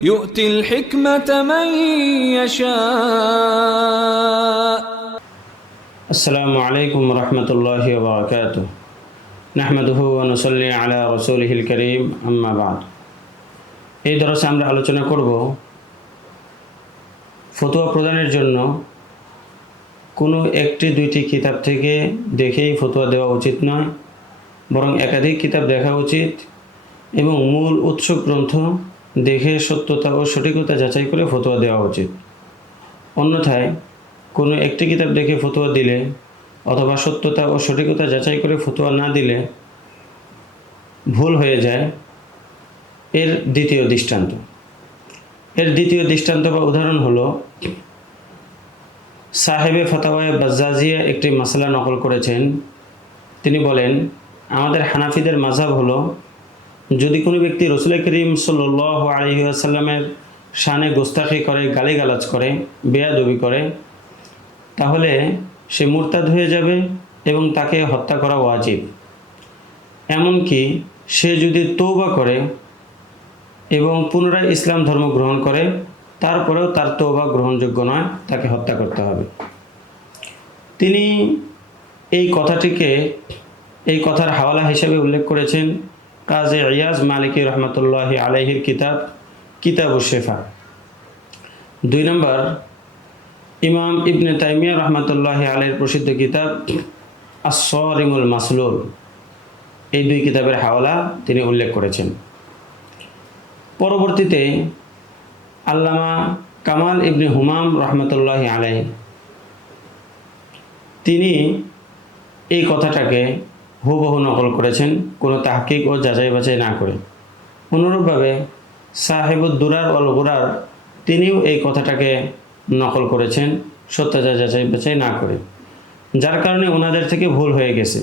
يؤتي الحكمة من يشاء. السلام عليكم ورحمة الله وبركاته. نحمده ونصلي على رسوله الكريم أما بعد. এই দরসে আমরা আলোচনা করব ফতোয়া প্রদানের জন্য কোনো একটি দুইটি কিতাব থেকে দেখেই ফতোয়া দেওয়া উচিত নয়, বরং একাধিক কিতাব দেখা উচিত এবং মূল উৎস গ্রন্থ দেখে সত্যতা ও সঠিকতা যাচাই করে ফতোয়া দেওয়া উচিত। অন্যথায় কোনো একটি কিতাব দেখে ফতোয়া দিলে অথবা সত্যতা ও সঠিকতা যাচাই করে ফতোয়া না দিলে ভুল হয়ে যায়। এর দ্বিতীয় দৃষ্টান্ত বা উদাহরণ হলো, সাহেবে ফাতাওয়ায়ে বাজ্জাজিয়া একটি মাসলা নকল করেছেন। তিনি বলেন, আমাদের হানাফিদের মাযহাব হলো, যদি কোনো ব্যক্তি রাসূল করিম সাল্লাল্লাহু আলাইহি ওয়াসাল্লামের শানে গোস্তাখি করে, গালিগালাজ করে, বেয়াদবি করে, তাহলে সে মুরতাদ হয়ে যাবে এবং তাকে হত্যা করা ওয়াজিব। এমনকি সে যদি তওবা করে এবং পুনরায় ইসলাম ধর্ম গ্রহণ করে, তারপরেও তার তওবা গ্রহণযোগ্য নয়, তাকে হত্যা করতে হবে। তিনি এই কথার হাওয়ালা হিসেবে উল্লেখ করেছেন কাজী ইয়াজ মালিকি রহমতুল্লাহি আলাইহির কিতাবুশ শিফা। 2 নম্বর, ইমাম ইবনে তাইমিয়া রহমতুল্লাহি আলাইহির প্রসিদ্ধ কিতাব আস-সারিমুল মাসলুল। এই 2 কিতাবের হাওয়ালা তিনি উল্লেখ করেছেন। পরবর্তীতে আল্লামা কামাল ইবনে হুমাম রহমতুল্লাহি আলাইহি তিনি এই কথাটাকে হুবহু নকল করেছেন, কোনো তাহকিক ও যাচাই বাছাই না করে। অনুরূপভাবে সাহেবুদ দুরার ওয়াল গুরার তিনিও এই কথাটাকে নকল করেছেন সত্যতা যাচাই বাছাই না করে, যার কারণে ওনাদের থেকে ভুল হয়ে গেছে।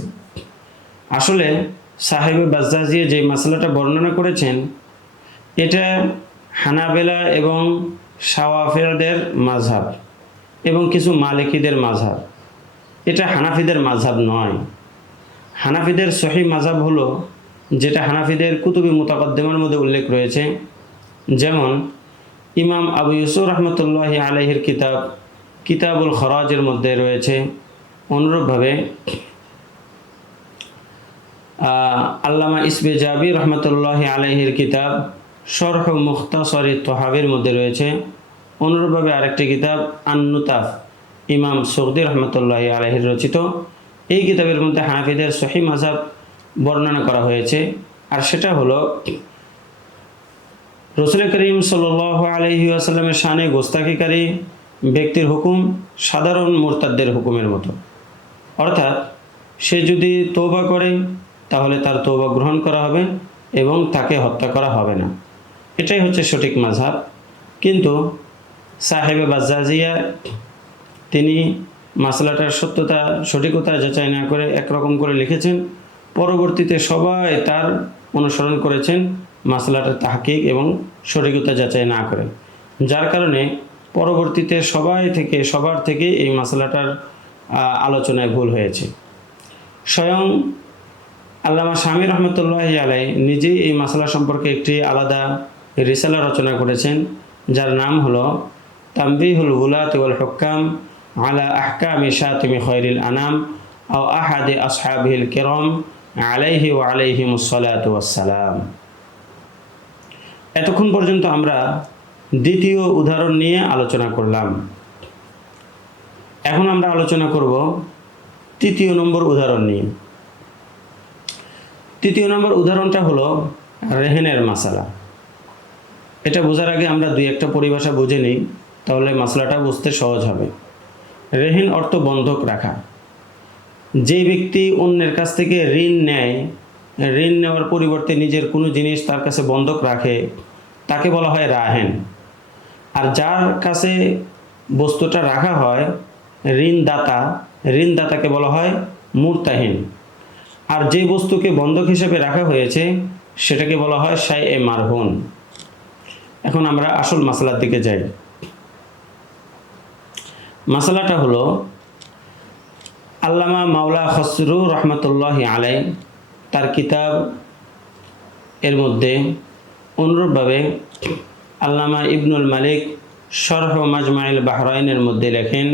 আসলে সাহেবে বাজ্জাজিয়া যে মাসলাটা বর্ণনা করেছেন, এটা হানাবেলা এবং শাওয়াফিদের মাযহাব এবং কিছু মালিকিদের মাযহাব। এটা হানাফিদের মাযহাব নয়। হানাফিদের সহিহ মাযহাব হলো যেটা হানাফিদের কুতুবে মুতাকাদ্দিমার মধ্যে উল্লেখ রয়েছে, যেমন ইমাম আবু ইউসুফ রহমতুল্লাহি আলাইহির কিতাবুল খরাজের মধ্যে রয়েছে। অনুরূপভাবে আল্লামা ইসবেজাবি রহমতুল্লাহি আলাইহির কিতাব শরহ মুখতাসর তহাবির মধ্যে রয়েছে। অনুরূপভাবে আরেকটি কিতাব আন-নুতাফ, ইমাম সুগদি রহমতুল্লাহি আলাইহির রচিত। এই কিতাবের মধ্যে হানাফিদের সহিহ মাযহাব বর্ণনা করা হয়েছে, আর সেটা হলো রাসূল করিম সাল্লাল্লাহু আলাইহি ওয়াসাল্লামের শানে গোস্তাখিকারী ব্যক্তির হুকুম সাধারণ মুরতাদদের হুকুমের মতো। অর্থাৎ সে যদি তওবা করে তাহলে তার তওবা গ্রহণ করা হবে এবং তাকে হত্যা করা হবে না। এটাই হচ্ছে সঠিক মাযহাব। কিন্তু সাহেবে বাজ্জাজিয়া তিনি মাসলাটার সত্যতা সঠিকতা যাচাই না করে একরকম করে লিখেছেন। পরবর্তীতে সবাই তার অনুসরণ করেছেন মাসলাটার তাহকিক এবং সঠিকতা যাচাই না করে, যার কারণে পরবর্তীতে সবার থেকে এই মাসলাটার আলোচনায় ভুল হয়েছে। স্বয়ং আল্লামা শামী রহমতুল্লাহি আলাইহি নিজেই এই মাসলা সম্পর্কে একটি আলাদা রিসালা রচনা করেছেন, যার নাম হলো তামবিহুল গুলাত ওয়াল হুক্কাম আলা আহকামি শাতিমি খায়রিল আনাম আও আহাদি আসহাবিল কিরাম আলাইহি ওয়া আলাইহিমুস সালাতু ওয়াস সালাম। এতক্ষণ পর্যন্ত আমরা দ্বিতীয় উদাহরণ নিয়ে আলোচনা করলাম। এখন আমরা আলোচনা করব তৃতীয় নম্বর উদাহরণ নিয়ে। তৃতীয় নম্বর উদাহরণটা হলো রেহেনের মাসালা। এটা বোঝার আগে আমরা 2-1টা পরিভাষা বুঝে নিই, তাহলে মাসলাটা বুঝতে সহজ হবে। রেহেন অর্থ বন্ধক রাখা। যে ব্যক্তি অন্যের কাছ থেকে ঋণ নেয়, ঋণ নেওয়ার পরিবর্তে নিজের কোনো জিনিস তার কাছে বন্ধক রাখে, তাকে বলা হয় রাহেন। আর যার কাছে বস্তুটা রাখা হয় ঋণদাতাকে বলা হয় মুরতাহিন। আর যে বস্তুকে বন্ধক হিসেবে রাখা হয়েছে সেটাকে বলা হয় শাইএ মারহুন। এখন আমরা আসল মাসলার দিকে যাই। মাসালাটা হলো, আল্লামা মাওলা খসরু রহমতুল্লাহি আলাইহি তার কিতাব এর মধ্যে অনুরূপভাবে আল্লামা ইবনুল মালিক শরহ মাজমাইল বাহরাইনের মধ্যে লেখেন,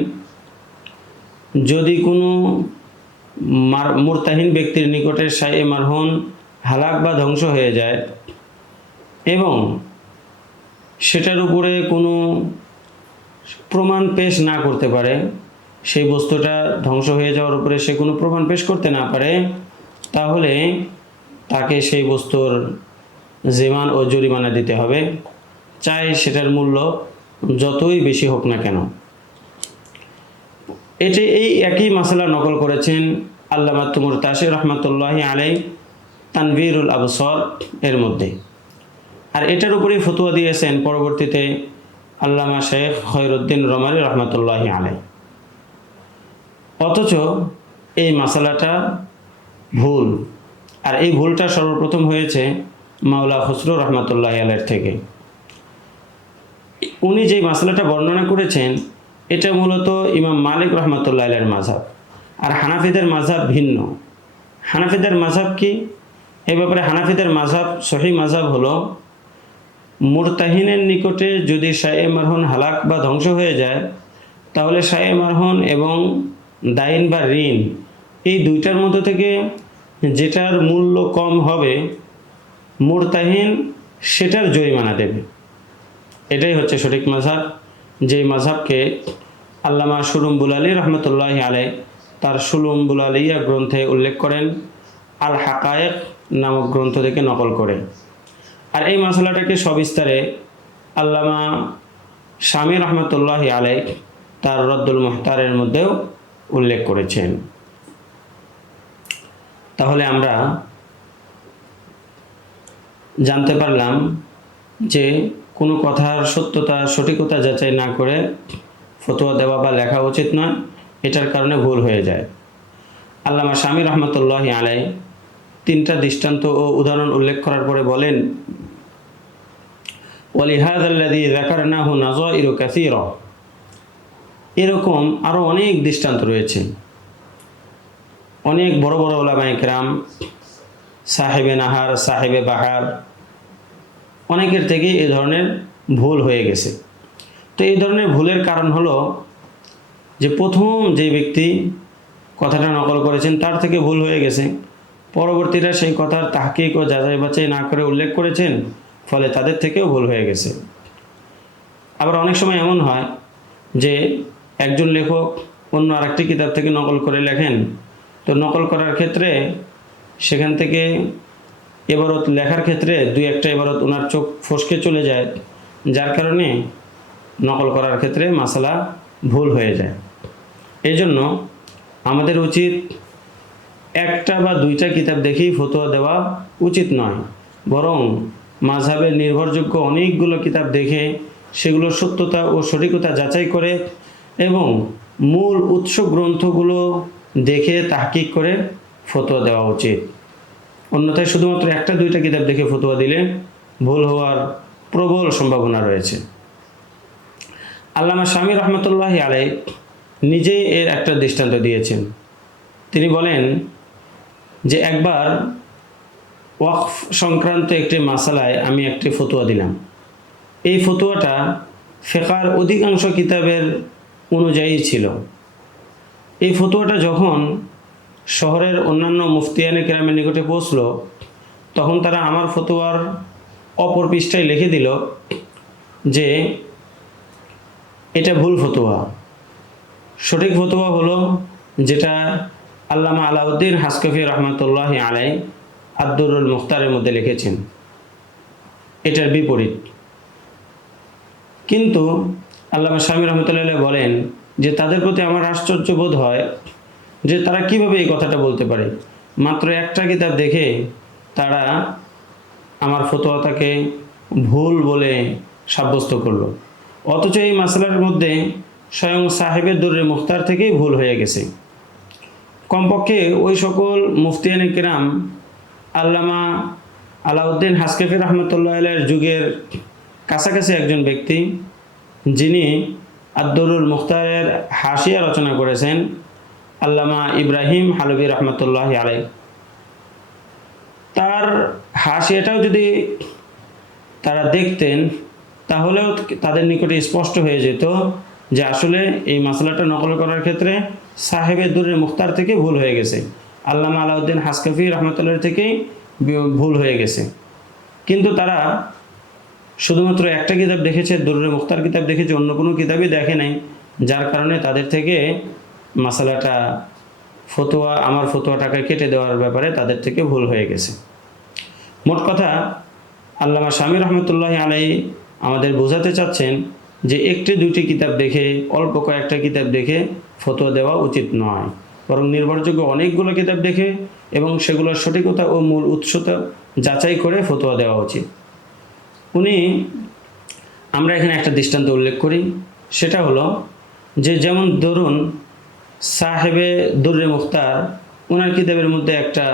যদি কোনো মুরতাহিন ব্যক্তির নিকটে শায়ে মারহুন হালাক বা ধ্বংস হয়ে যায় এবং সেটার উপরে কোনো প্রমাণ পেশ না করতে পারে, সেই বস্তুটা ধ্বংস হয়ে যাওয়ার উপরে সে কোনো প্রমাণ পেশ করতে না পারে, তাহলে তাকে সেই বস্তুর জিমান ও জরিমানা দিতে হবে, চাই সেটার মূল্য যতই বেশি হোক না কেন। এই একই মাসালা নকল করেছেন আল্লামা মুরতাশিদ রহমতুল্লাহি আলাই তানবীরুল আবসর এর মধ্যে। আর এটার উপরেই ফতোয়া দিয়েছেন পরবর্তীতে আল্লামা শেখ খয়রুদ্দিন রমালি রহমতুল্লাহি আলাই। অথচ এই মাসালাটা ভুল, আর এই ভুলটা সর্বপ্রথম হয়েছে মাওলা খসরু রহমতুল্লাহি আলাইয়ের থেকে। উনি যে মাসালাটা বর্ণনা করেছেন এটা মূলত ইমাম মালিক রহমতুল্লাহ আলাইয়ের মাযহাব, আর হানাফিদের মাযহাব ভিন্ন। হানাফিদের মাযহাব কি? এই ব্যাপারে হানাফিদের মাযহাব, সহিহ মাযহাব হলো, মুরতাহিনের নিকটে যদি শায়ে মারহুন হালাক বা ধ্বংস হয়ে যায়, তাহলে শায়ে মারহুন এবং দাইন বা ঋণ এই দুইটার মধ্যে থেকে যেটার মূল্য কম হবে মুরতাহিন সেটার জরিমানা দেবে। এটাই হচ্ছে সঠিক মাযহাব, যেই মাযহাবকে আল্লামা সুলুম্বুল আলী রহমতুল্লাহি আলাই তার সুলুম্বুল আলিয়া গ্রন্থে উল্লেখ করেন, আল হাকায়েক নামক গ্রন্থ থেকে নকল করে। আর এই মাসালাটাকে সবিস্তারে আল্লামা শামী রহমতুল্লাহি আলাই তার রদ্দুল মুহতারের মধ্যেও উল্লেখ করেছেন। তাহলে আমরা জানতে পারলাম যে কোনো কথার সত্যতা সঠিকতা যাচাই না করে ফতোয়া দেওয়া বা লেখা উচিত নয়, এটার কারণে ভুল হয়ে যায়। আল্লামা শামী রহমতুল্লাহি আলাই 3টা দৃষ্টান্ত ও উদাহরণ উল্লেখ করার পরে বলেন, ওয়ালিহাযাল্লাযী যাকারনাহু নাযাইরু কাসীরা, এরকম আরও অনেক দৃষ্টান্ত রয়েছে। অনেক বড় বড় উলামায়ে কেরাম, সাহেবে নাহার, সাহেবে বাহার, অনেকের থেকে এই ধরনের ভুল হয়ে গেছে। তো এই ধরনের ভুলের কারণ হলো যে প্রথম যে ব্যক্তি কথাটা নকল করেছেন তার থেকে ভুল হয়ে গেছে, পরবর্তীরা সেই কথার তাহকিক ও যাচাই বাছাই না করে উল্লেখ করেছেন, ফলে তাদের থেকেও ভুল হয়ে গেছে। আবার অনেক সময় এমন হয় যে একজন লেখক অন্য আরেকটি কিতাব থেকে নকল করে লেখেন, তো নকল করার ক্ষেত্রে সেখান থেকে এবারত লেখার ক্ষেত্রে 2-1টা এবারত ওনার চোখ ফসকে চলে যায়, যার কারণে নকল করার ক্ষেত্রে মাসালা ভুল হয়ে যায়। এই জন্য আমাদের উচিত 1টা বা 2টা কিতাব দেখেই ফতোয়া দেওয়া উচিত নয়, বরং মাযহাবের নির্ভরযোগ্য অনেকগুলো কিতাব দেখে সেগুলোর সত্যতা ও সঠিকতা যাচাই করে এবং মূল উৎস গ্রন্থগুলো দেখে তাহকিক করে ফতোয়া দেওয়া উচিত। অন্যথায় শুধুমাত্র 1টা-2টা কিতাব দেখে ফতোয়া দিলে ভুল হওয়ার প্রবল সম্ভাবনা রয়েছে। আল্লামা শামী রহমতুল্লাহি আলাই নিজেই এর একটা দৃষ্টান্ত দিয়েছেন। তিনি বলেন যে একবার ওয়াকফ সংক্রান্ত একটি মাসালায় আমি একটি ফতোয়া দিলাম। এই ফতোয়াটা ফিকহের অধিকাংশ কিতাবের অনুযায়ী ছিল। এই ফতোয়াটা যখন শহরের অন্যান্য মুফতিয়ানে কেরামের নিকটে পৌঁছলো, তখন তারা আমার ফতোয়ার অপর পৃষ্ঠায় লিখে দিল যে এটা ভুল ফতোয়া। সঠিক ফতোয়া হলো যেটা আল্লামা আলাউদ্দিন হাসকাফি রহমতুল্লাহি আলাই আদ-দুরুল মুখতারের মধ্যে লিখেছেন, এটার বিপরীত। কিন্তু আল্লামা শামী রহমতুল্লাহ আলাই বলেন যে তাদের প্রতি আমার আশ্চর্য বোধ হয় যে তারা কিভাবে এই কথাটা বলতে পারে। মাত্র 1টা কিতাব দেখে তারা আমার ফতোয়াটাকে ভুল বলে সাব্যস্ত করলো, অথচ এই মাসলার মধ্যে স্বয়ং সাহেবের দুররে মুখতার থেকেই ভুল হয়ে গেছে। কমপক্ষে ওই সকল মুফতিয়ানে কিরাম আল্লামা আলাউদ্দিন হাসকাফি রহমতুল্লাহ আলাইয়ের যুগের কাছাকাছি একজন ব্যক্তি, যিনি আদ-দুরুল মুখতারের হাসিয়া রচনা করেছেন, আল্লামা ইব্রাহিম হালবি রহমতুল্লাহ আলাই। তার হাসিয়াটাও যদি তারা দেখতেন তাহলেও তাদের নিকটে স্পষ্ট হয়ে যেত যে আসলে এই মাসলাটা নকল করার ক্ষেত্রে সাহেবে দুররে মুখতার থেকে ভুল হয়ে গেছে, আল্লামা আলাউদ্দিন হাসকাফি রহমতুল্লাহ থেকেই ভুল হয়ে গেছে। কিন্তু তারা শুধুমাত্র একটা কিতাব দেখেছে, দুররে মুখতার কিতাব দেখেছে, অন্য কোনো কিতাবই দেখে নাই, যার কারণে তাদের থেকে মাসালাটা আমার ফতোয়াটাকে কেটে দেওয়ার ব্যাপারে তাদের থেকে ভুল হয়ে গেছে। মোট কথা আল্লামা শামী রহমতুল্লাহ আলাইহি আমাদের বোঝাতে চাচ্ছেন যে একটি দুইটি কিতাব দেখে, অল্প কয়েকটা কিতাব দেখে ফতোয়া দেওয়া উচিত নয়, বরং নির্ভরযোগ্য অনেকগুলো কিতাব দেখে এবং সেগুলোর সঠিকতা ও মূল উৎসতা যাচাই করে ফতোয়া দেওয়া উচিত। আমরা এখানে একটা দৃষ্টান্ত উল্লেখ করি, সেটা হলো যে যেমন ধরুন সাহেবে দুররে মুখতার ওনার কিতাবের মধ্যে একটা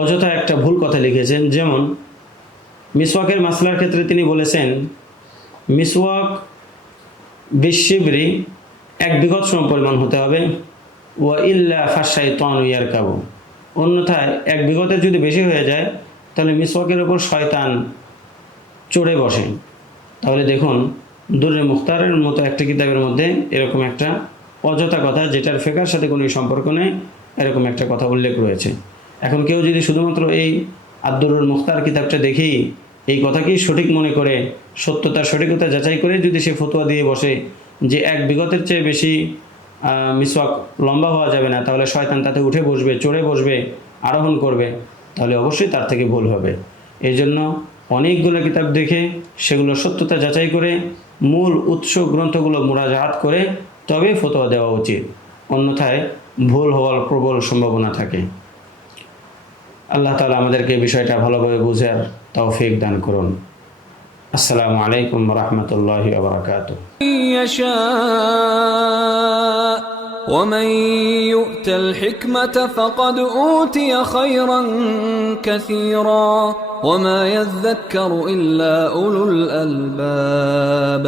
অযথা একটা ভুল কথা লিখেছেন। যেমন মিসওয়াকের মাসলার ক্ষেত্রে তিনি বলেছেন মিসওয়াক বিশিবরি 1 বিঘত সমপরিমাণ হতে হবে, ওয়া ইল্লা ফাশাইতানু ইয়ারকাবু, অন্যথায় 1 বিঘতের যদি বেশি হয়ে যায় তাহলে মিসওয়াকের উপর শয়তান চড়ে বসে। তাহলে দেখুন দুররে মুখতারের মতো একটা কিতাবের মধ্যে এরকম একটা অযথা কথা, যেটার ফিকহের সাথে কোনো সম্পর্ক নেই, এরকম একটা কথা উল্লেখ রয়েছে। এখন কেউ যদি শুধুমাত্র এই আদ-দুররুল মুখতার কিতাবটা দেখেই এই কথাকেই সঠিক মনে করে, সঠিকতা যাচাই করে যদি সে ফতোয়া দিয়ে বসে যে 1 বিঘতের চেয়ে বেশি মিসওয়াক লম্বা হওয়া যাবে না, তাহলে শয়তান তাতে উঠে বসবে, চড়ে বসবে, আরোহণ করবে, তাহলে অবশ্যই তার থেকে ভুল হবে। এই জন্য অনেকগুলো কিতাব দেখে সেগুলো সত্যতা যাচাই করে মূল উৎস গ্রন্থগুলো মুরাজাআত করে তবে ফতোয়া দেওয়া উচিত, অন্যথায় ভুল হওয়ার প্রবল সম্ভাবনা থাকে। আল্লাহ তাআলা আমাদেরকে এই বিষয়টা ভালোভাবে বুঝার তৌফিক দান করুন। আসসালামু আলাইকুম ওয়া রাহমাতুল্লাহি ওয়া বারাকাতুহু। ومن يؤت الحكمة فقد أوتي خيرا كثيرا وما يذكر إلا أولو الألباب